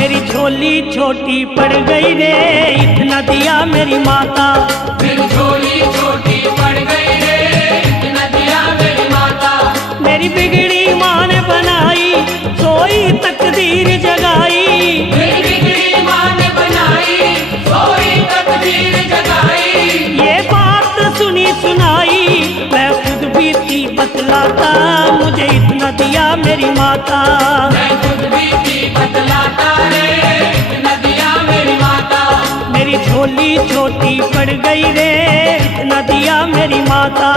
मेरी झोली छोटी पड़ गई रे, इतना दिया मेरी माता। मेरी झोली छोटी पड़ गई रे, इतना दिया मेरी माता। मेरी बिगड़ी माँ ने बनाई, सोई तकदीर जगाई। मेरी बिगड़ी माँ ने बनाई, सोई तकदीर जगाई। ये बात सुनी सुनाई, मैं खुद भी थी बतलाता, मुझे इतना दिया मेरी माता। मैं खुद भी थी बतलाता रे, इतना दिया मेरी माता। मेरी झोली छोटी पड़ गई रे, इतना दिया मेरी माता।